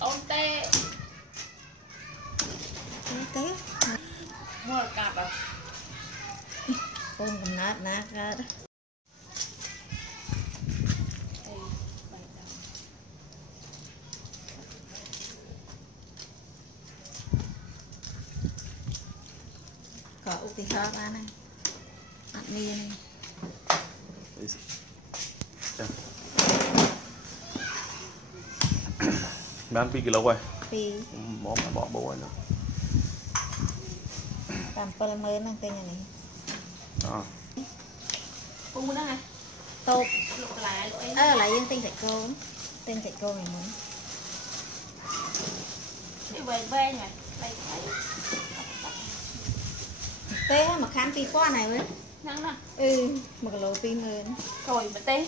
ôn tê mua cặp à ôn cầm nát nát ra đó có út thì khó ra này ăn miên bán 2 kg rồi. Pi. Bỏ bố nữa. Tam pel mới năng tên này. Đó. Cô muốn đó hả? Tốt. Lục lại lục lại dân tên chạy cô này muốn. Đi về nhỉ. Đây thấy. Té mà khám pi qua này với. Nắng nè. Một lỗ pi mờ. Rồi mà té.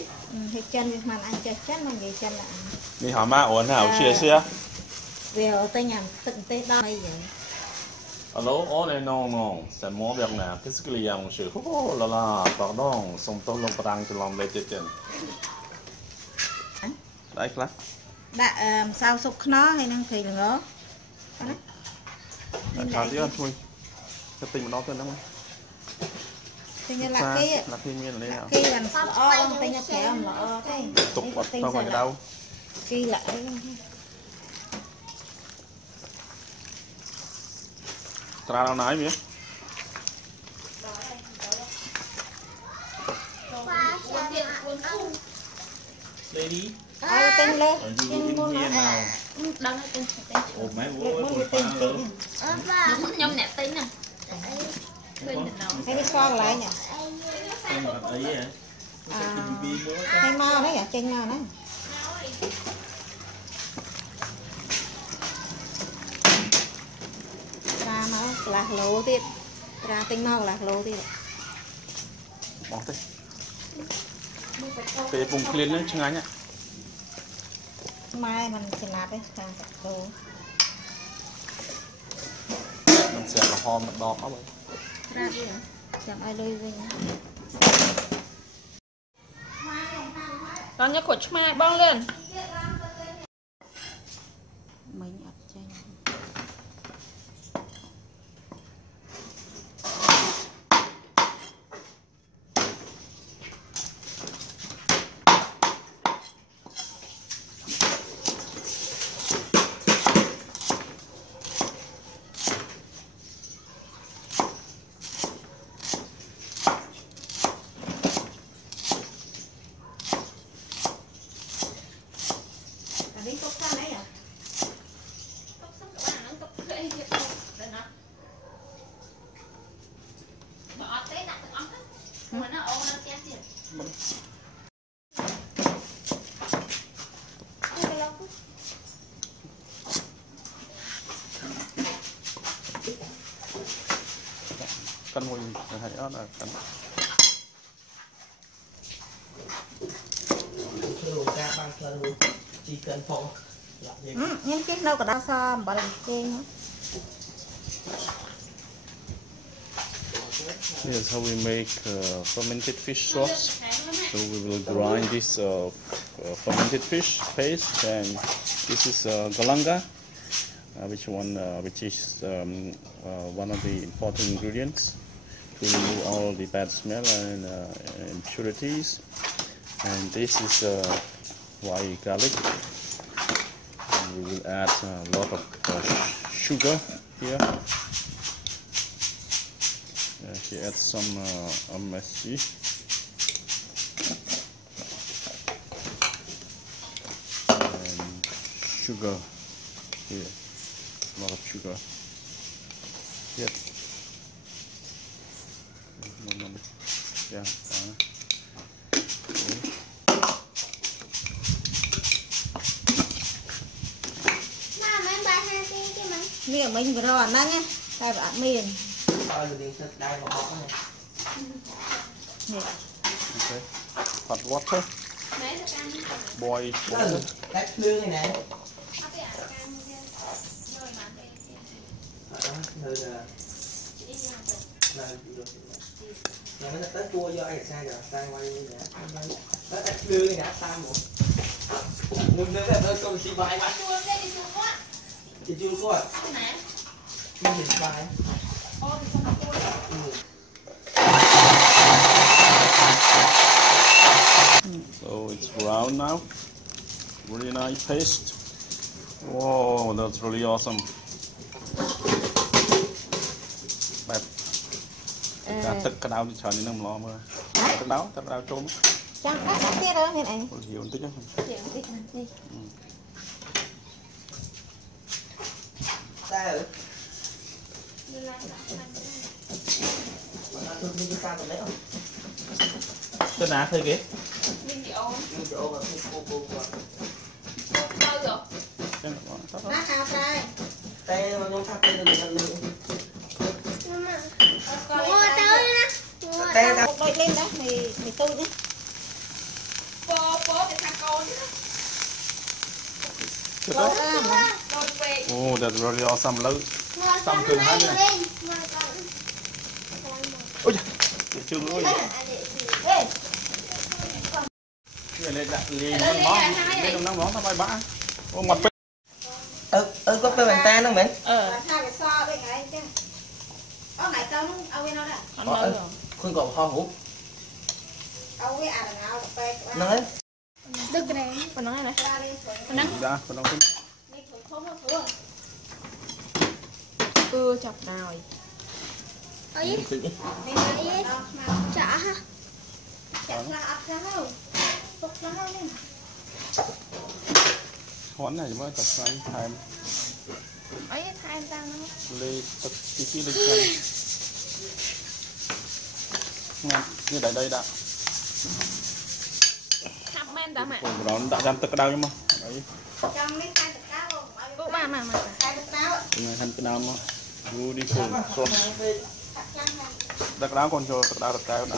Hết chân việc mà anh chơi chết mà vậy chân là Đi hỏi má ổn hảo chia. Vì ở tay nhà từng tết đó bây giờ. Hello, all and no, sẽ mua việc nào, physically yang sự, là, pardon, xong tôi lông prang cho lòng lấy tiền. Đấy, class. Đã sao sụp nó hay năng thì nữa. Chào chị ơi, thôi. Sẽ tình một đó tên không? Thì như là cái miên này nào. Cái làm o tay nhà kéo mà cái. Tục bật tao ngoài đâu. Khi lại Tra nào nãy vậy? Đây đi. tên lên. Tên nào? Đăng tên. Ồ mấy bố luôn. Đúng nhom nè tên nè. Hay đi xoa lại nhỉ? Hay mau đấy nhỉ? Chênh mau đấy. Ra nó lạc lố tiết. Ra tinh mau lạc lố tiết. Bỏ thế. Về vùng clean đấy, chừng anh ạ. Mai mình chỉ nạp đấy, càng đồ. Mình sẽ là ho một đọt đó vậy. Ra đi hả? Chẳng ai lôi về. Con nhớ của mai bong lên. Mình ập chanh. Đi cốc ra đấy à? Cốc sắp các bạn cốc gãy việc đâu. Đây nó. Bỏ té đặt ống hết. Mà nó ôm nó chết tiền. Cân hồi hãy đó là cân. Nhưng chiếc đâu có đau so bỏ làm chiên. Here's how we make fermented fish sauce. So we will grind this fermented fish paste, and this is galanga, which is one of the important ingredients to remove all the bad smell and impurities. And this is white garlic. And we will add a lot of sugar here. She adds some MSG. And sugar here. A lot of sugar. Here. Yeah. Miệng mình vừa rồi nó nhé. Đây bạn miền. Okay. Hot water. Boil water. Tách lương này nè. Nhà nó tới cua do ai sai rồi, sai quay như vậy. Nó tách lương này đã tam một. Ngừng nữa là tôi còn xì bài quá. chị chưa qua nè đi hiện bài ô thì không có So it's brown now. Really nice paste. Wow, that's really awesome. Bẹp. Tất cả đau đi chờ đến năm lo mà. Tất đau trôm. Chẳng đắt tiết đó thế này. Hiểu tích á. Hiểu tích đi. ta ở như là tôi đi xa còn đấy không Tất ná thôi kìa. mình bị ốm đi chỗ mà cô đâu rồi Má khao trai. tay mà nó thắt tay được là lượng mua tới đó tay ta Một đôi lên đó thì tôi đi. phố để thằng con chứ Có mà. rồi về Oh, that's really awesome. Lâu. Xong thường hai này. Ôi trời. Để chưa nữa. Ê, Cái này lên nóng món thôi bã. Ô mặt có cái bàn tay nó mình làm sao để so đây cái chứ. Có này taoเอาไว้nó đã. không còn ho hút เอาไว้อ่านเอาไป nói đừng cái này còn nói này ra, còn nóng thêm. chọc nào chả ha chả là ấp ra đâu tục ra đâu nè Hón này mới tập sang time. ấy hai em tăng nó Lê tập tí lên chân. Nè, như tại đây đã. thăm men đã mẹ Ủa, đó đã làm tất cả đau nhưng mà. Đấy. trong mấy khai thực cáo không cô ba mà khai thực cáo Từng ngày hành cái nào mà. Beautiful sauce. Tất đau còn cho tất đau đã.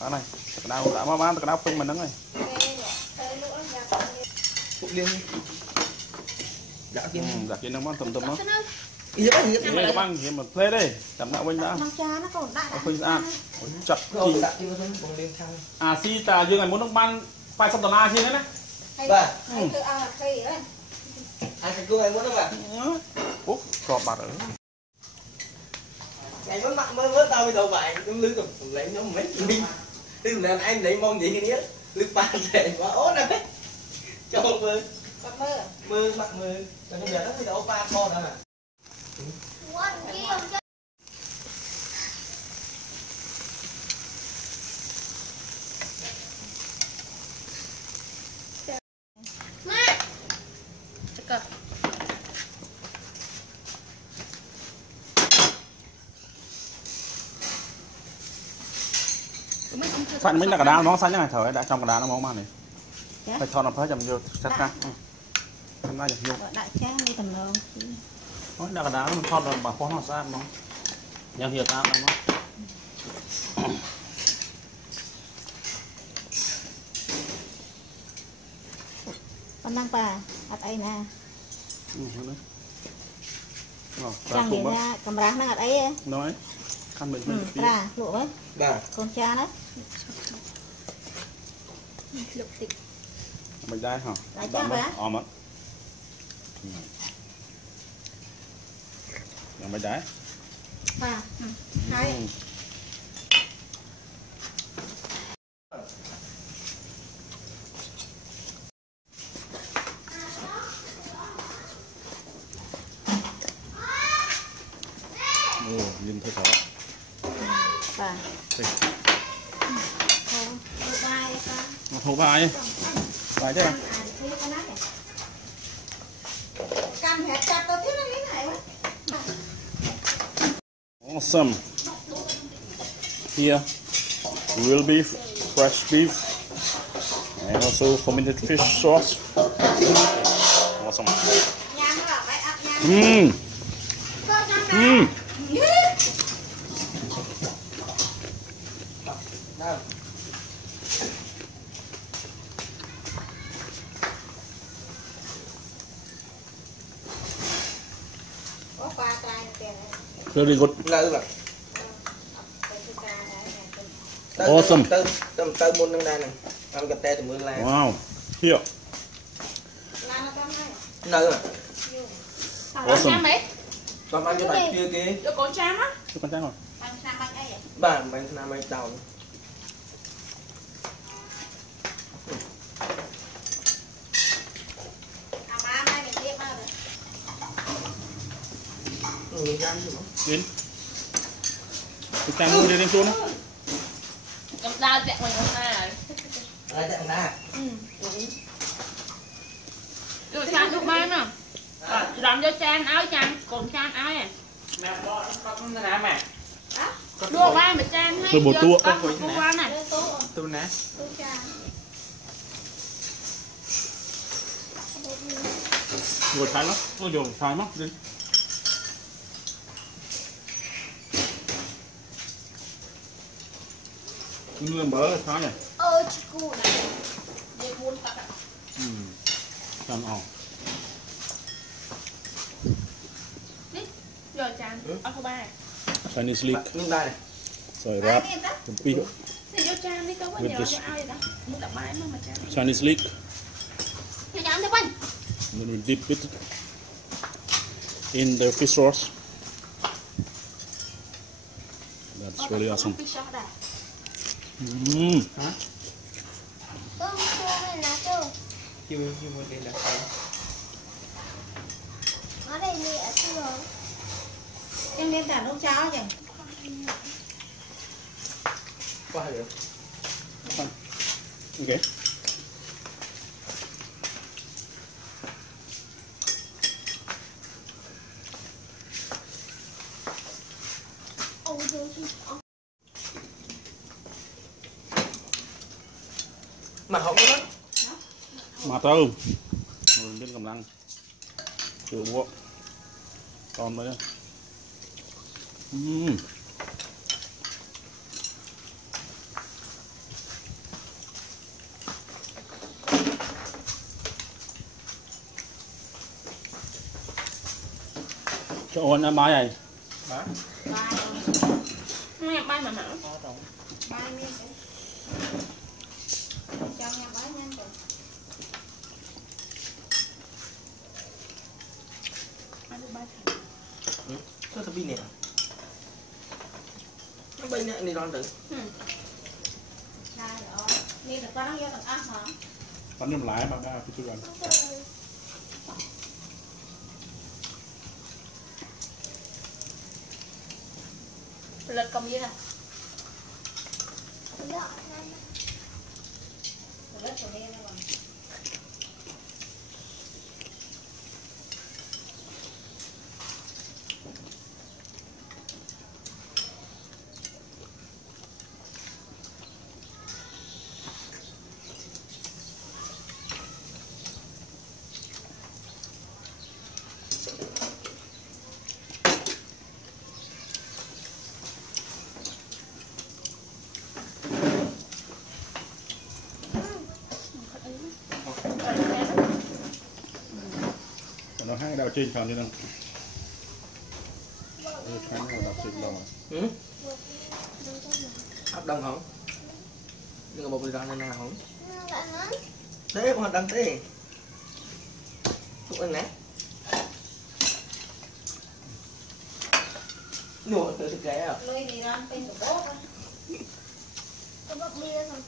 Bán này, tất đau đã mà bán tất đau phun mình đứng rồi. phụ liên dạ kia Dạ kia nó món tầm đó. ý đó gì Thế các bạn mà play đây, chấm đạo bên đã. mong cha nó còn đại Khuyên ra. Chặt không chi. dạ kia nó còn liên thăng Si ta dương ngày muốn nước man phải xong tờ chi nữa đấy. và hay cứ ăn là khi đấy ai sẽ cô em muốn không ạ Úp, cọp bạc ở. ngày mới tao bây giờ vậy nó lư rồi lấy nó mấy đi từ này anh lấy mong gì cái nhớ lư ba về quá ố nè cho mưa còn mơ mưa mặt mưa còn bây giờ nó bây giờ ô ba con nữa mà Phản mình là cả đá nó xanh này thời đã trong cả đá nó mong man này. Phải thon nó phải chầm vô chắc ra. Hôm nay được vô. đại cha đi tầm lông Nói là cả đá nó thon rồi mà khó nó ra nó. Nhau hiểu ta nó. con đang bà ở đây nè chẳng Chẳng gì ra cầm rác nó ở đây nói khăn mình ra lụa với bà con cha đó lục tịch mình đây hả? Lại chắc rồi á? Mất. Mình đấy. à hai Nhưng thôi khó. bà Thì. vai con Hổ vai. Vai chứ. cam hết chặt tôi thích nó như này quá. Awesome. Here, real beef, fresh beef, and also fermented fish sauce. Awesome. Nhang nó bảo vậy ập nhang. đâu Có qua trai kìa. Really good. lư bà Awesome. tới muôn năm nay nè ăn cà tê từ mưa la Wow. Here. Làm nó con này. nơi mà Awesome. mấy con ăn cho bạn kia kia được con tram á Cho con trai rồi. Bằng sao bằng ấy vậy? bạn làm mấy tàu À má mai mình tiếp bao rồi. người ăn gì không Đến. Cái trang mua đi lên xuống á. cầm dao chạy mình hôm nay rồi ai chạy ra được trang được mai nè làm cho trang áo trang còn trang áo này mẹ bỏ nó làm mà đua vai mà trang hay Rồi bột tua. bột tua này Đưa tô tôi nè tô trà. Ngồi thái nó. Nó dùng thái móc đi. Nương bớ thái này. Ôi chị cu này. để buôn tắc ạ Làm ảo. rồi trang áo thô ba này Chinese leek. nhưng đây này So I Ai wrap biết đó? the pig. thì cho trang đi có With nhiều this- cho ai vậy đó muốn tập bài mà trang Chinese leek. cho trang thế quanh And then we dip it in the fish sauce. That's really awesome. Mm. Tôm chua hay là chua? chưa mua đây là sao Nó đây mì ở chua. Em đem cả nấu cháo nhỉ? qua được Okay. Ôi trời chị. mà không có Mà tôm. Rồi bên cầm lăng. Chịu bộ. Còn đấy. Cho ôn ăn bài này. má Bài. nghe bài mà mỏng Bài miên đấy. Cho nhà bái nhanh rồi. ăn được bài sao tao bị nè nó bay nè đi đón tự Đây rồi. Mì được con nó vô được ăn hả? Bắn nhầm lái mà cái chú gần. lật công gì nè Rồi rất là đen rồi. Nó hai đào trên còn đi đâu. Hai đào trên đâu. ừ áp đông không nhưng mà một lần này nào không thế con đăng thế tụi anh nè nổ từ cái à Lôi đi ra bên của bố thôi. Có bốc bia không?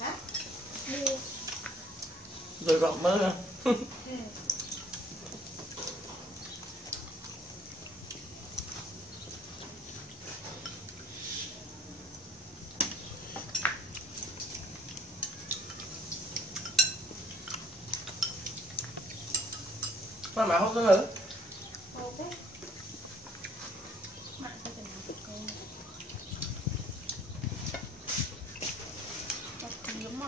Hả? Bia. rồi gọn mơ mà không có nữa Ok. mạng sao phải làm được không giống mà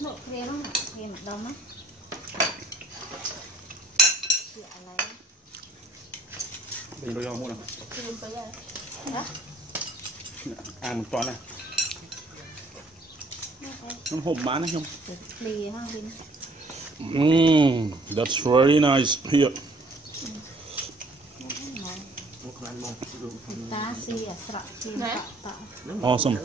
Một riêng nó riêng một đông á. Dạ lấy. Bên đôi dao mua nào. dùng tới đây Hả? Ăn một toán này. Nó hộp bán hay không? Lì ha Vinh. That's very nice. Here. Ta si à sạ chi Nè. tạ. Awesome.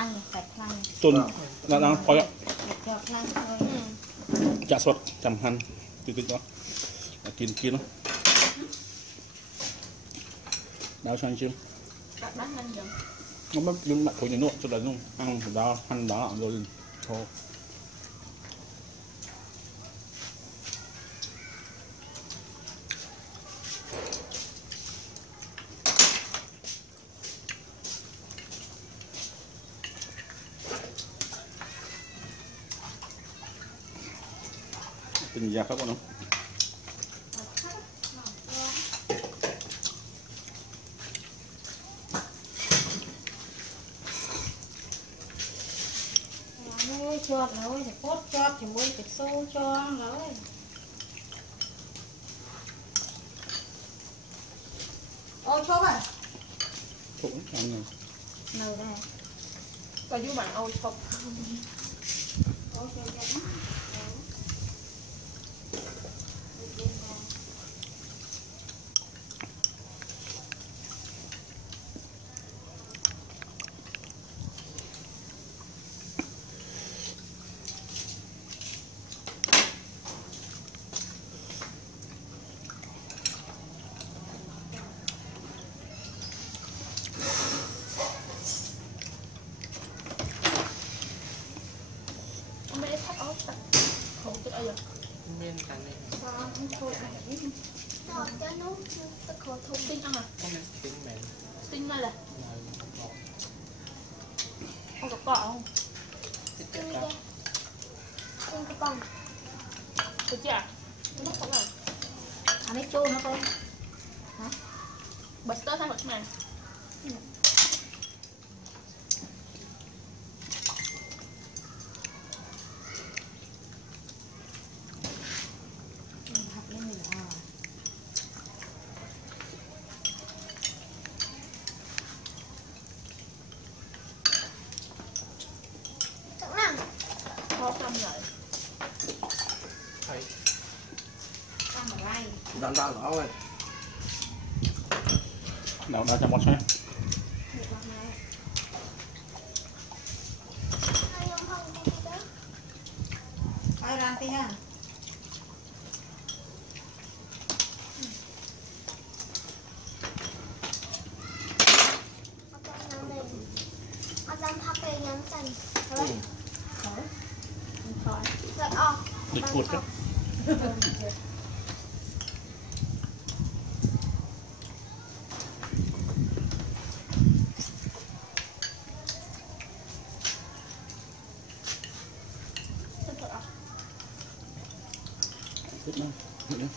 khăn sạch khăn tuần đang coi cho khăn thôi chả sốt chầm hành từ từ đó kín nó đào sang chưa đặt bánh lên dần nó mất dùng mặt của những nốt cho đấy luôn ăn đào hành đó rồi thôi tình gia khác không nuôi cho nuôi thì cốt cho thì nuôi thì xô cho nuôi ôi chốt à cũng ăn này nồi đây có chú bạn ôi không ôi cho dẫn mấy thắt ốc không tức ai vậy men cắn này con thôi rồi cho nó tất cả thông tinh ăn à không nên tính men tinh này là không có cọ không tin cái con được chưa nó không à anh ấy chôn nó con bật tơ thay bật màn học lên mình à chẳng nào khó khăn rồi thấy con mà lay đàn đàn đó rồi nào đã cho món xem được con này ai làm tí ha địch cuột đó Thích lắm. Thích lắm.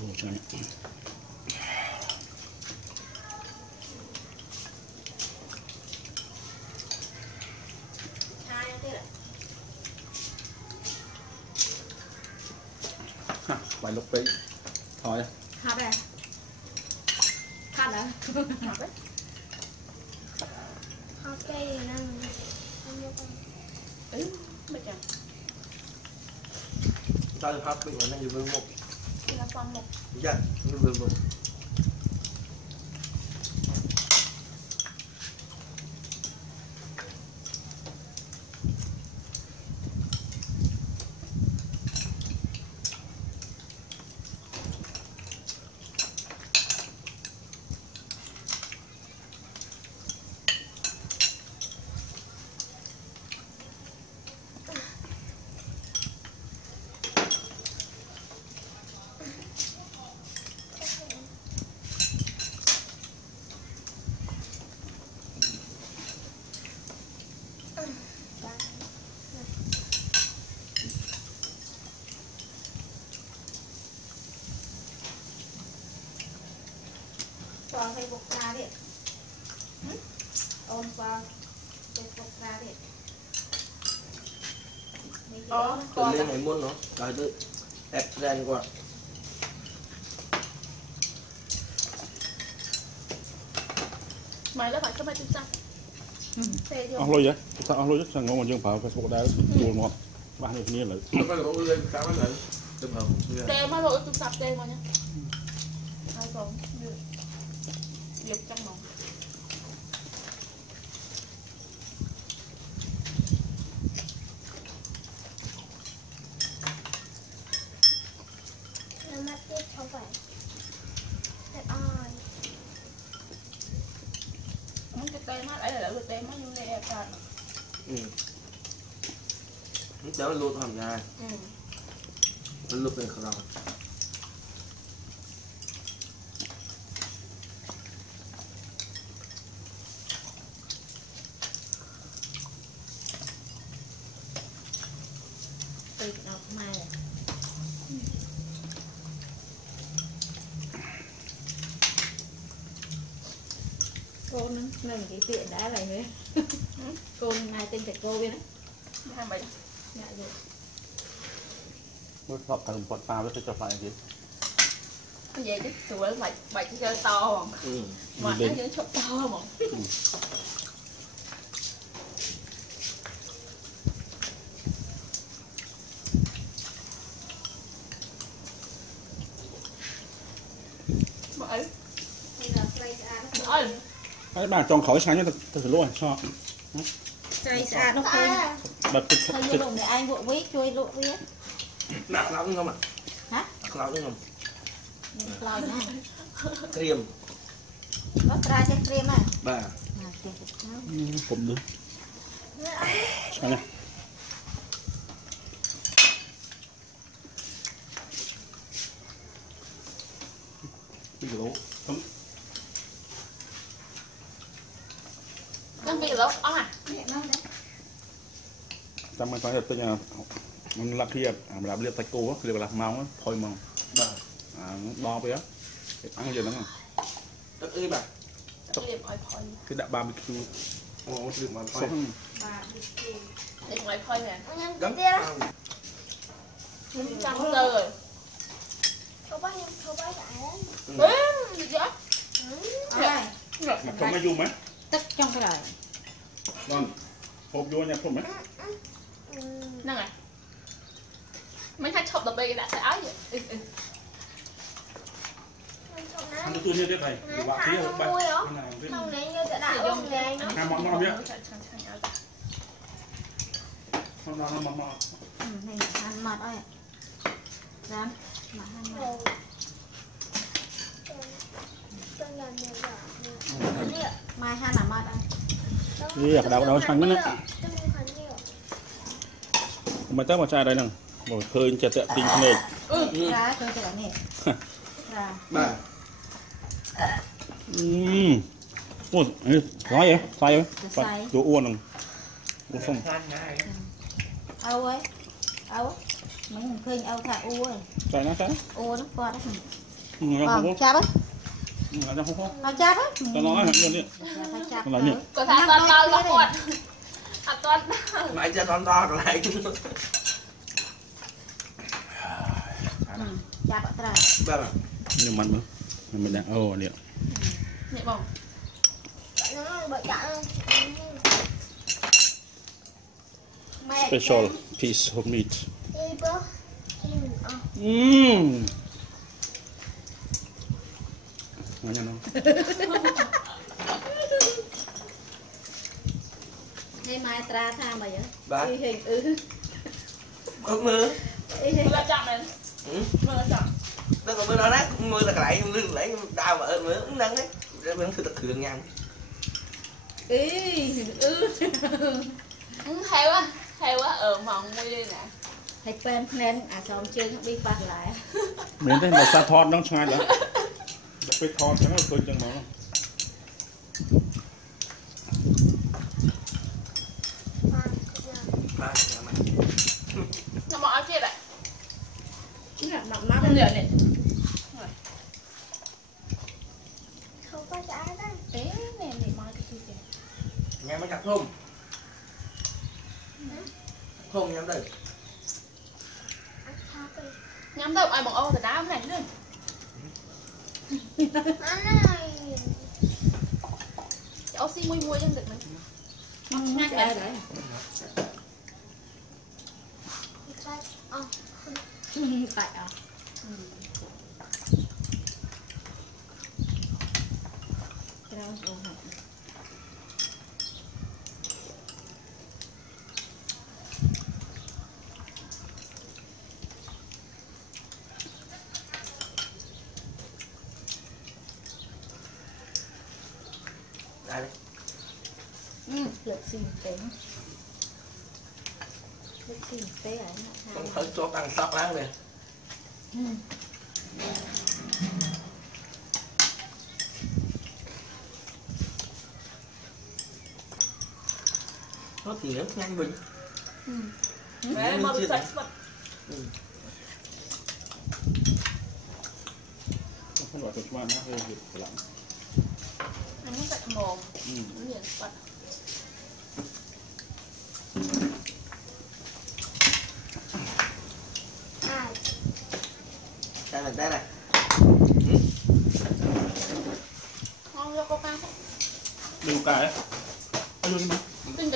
Ồ, trời. Ha, vài lúc tí thôi hạt à hạt à hạt đấy hạt cây nè bây giờ ta được học mình là như vương một là con một dạ như vương một con hay bột ra đi ôm con cái bột ra đi từ lên này muốn nó rồi tự ép ra qua mày nó phải có mấy chút xăng phê chưa ăn lôi vậy sao ăn lôi rất là ngon mà dương phải phải sụp đá buồn ngon ba người kia lại nó phải đổ lên cá bánh lạnh đừng hồng đeo má lỗi tôi sạp đeo mà nhá ai còn Việc trong mỏng. Nó mắt tiếp không phải. Thật ơi. Muốn cái tên mắt ấy là cái tên mắt như này đẹp thật. Đó là luôn hầm ra. Nó lúc này không rồi. Từ đọc mai à. Cô nó cái tiện đã vậy nữa. Cô này tên thầy cô bên đó. 27. Dạ rồi. Mới học thành bọt pha với cái chọc lại gì. Cái gì chứ tụi nó bày cái chơi to không? Mà nó những chụp to không? Bởi. Ơi. Cái bà tròn khỏi sáng cho tôi thử luôn sao? Trời xa nó khơi. Bật cái Thôi vô lồng để anh vội với chui lụa với. Nạc lắm không ạ? Hả? Nạc lắm không? Lòi nha. Cream. Có ra cho cream à? Bà. cũng được. Sao nha? Cái lỗ không? Con bị lỗ ống à? Trong cái phải tôi nhà mình làm kia làm liệp tay cô á, liệp làm máu á, thôi mà. Bà. Đo bây á. Ăn gì nữa không? Tất ư bà. Cái đạm barbecue. Ồ, được mà phải. Sống. Để ngoài phơi nè. Gấm. Trong tơ rồi. Không bao lại đấy. Được chưa? Mà không có dung á. Tất trong cái đời. Vâng. Hộp vô nha không á. Năng à? Mấy hai chụp tập bì đã sẽ áo vậy. Ăn tôi như thế này. Quả tí rồi bạn. Không đấy như thế nào không đấy nó. Món ngon biết. Món. Này ăn mật ơi. Dám. Mà ăn mật. Mai han làm mật anh. Đi ở đâu xanh nữa. Mà tới mà trai đây nè. Một khơi chả tệ tình này. Ra tôi cái này. Ra. Bà. Ôi, nói vậy? Sai vậy? Sai. Đồ uôn không? Uôn không? Âu ấy. Âu. Mình khơi âu thả u ấy. Sai nó trái. U nó qua đó. Không cháp á. không. Nó cháp á. Tao nói hẳn luôn đi. Cháp. Nói nhỉ? Có thằng to to lắm quạt. À con. Mày cho con to rồi lại. Cháp ở đây. Bà bà. Nhưng mặn nữa. Mình đang điện. Nhẹ bông. Special piece of meat. Nói nha nó. Hay mai tra tham mà vậy? Bà. Y hình Ước mơ. Y hình. Mưa chậm này. Mưa chậm. Đó còn bữa đó đó, mưa là lại lưng lấy đau mà mưa cũng nắng đấy. Rồi mình cứ tập thường nhau. Heo á, mỏng nguy đi nè. Hay quen nên xong chưa đi bắt lại. Mình thấy là sa thon nó ngay đó. Cái thon cho nó khơi chân nó. Nó bỏ chết ạ. Nằm Không được này. không có giá đó. Thế nè để mai cái gì kìa. Nghe mới chặt không? Không nhắm đây. Nhắm đâu ai bằng ô thì đá này nữa. Oxy mùi mùi trong được mình. Ngay cái đấy. Tại à. lượt xin tính lượt xin tế ấy không thấy cho tăng sọc lắm nè nó thì rất nhanh bình Mẹ mà bị sạch mất. Không loại thực phẩm nó hơi dịu lắm. Nó muốn sạch mồm. Nó nhìn sạch. đây là đây này Ngon cho cô ăn. Đều cái. Ăn luôn đi. Tin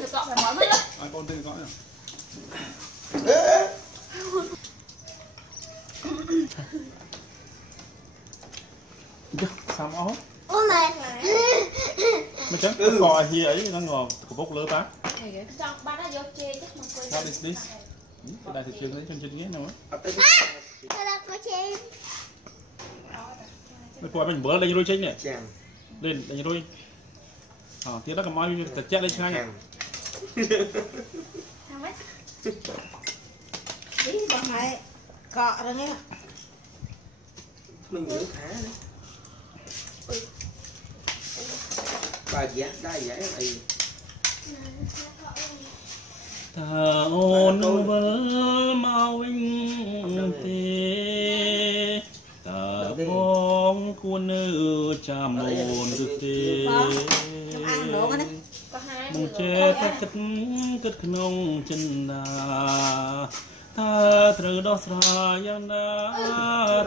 được cọ phải món mất đó. Ai con tin có nhỉ? Chưa, sao mà hốt? ôi mày Mà chắc coi hi ấy nó ngồi của bốc lơ bác. Trong ba nó vô chê chắc mà quên. What is this? Cái này thì chưa lấy chân ghế nào á. tao là có chim Nó coi mình bữa lên đôi chính này. chàng Lên đánh đôi. Tiếng đó cầm mai thật chết lên ngay. Sao mấy? đi bằng này cọ rồi nghe mình nhớ thả nữa bà giá đây vậy này Ta ôn vỡ mau vinh tê ta bóng cuốn nữ chạm ôn được tê ăn nữa đấy Có hai mong người. che ta cất nông chân đà ta từ đó xa yang đà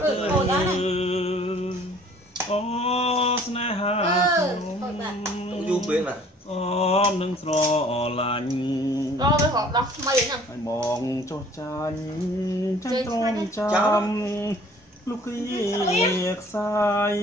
từ ô sne ha du bên mà ôm nâng sro lạnh Con với hộp đó, mày đến nào? ai mong cho chanh chanh tròn chăm lúc kia sai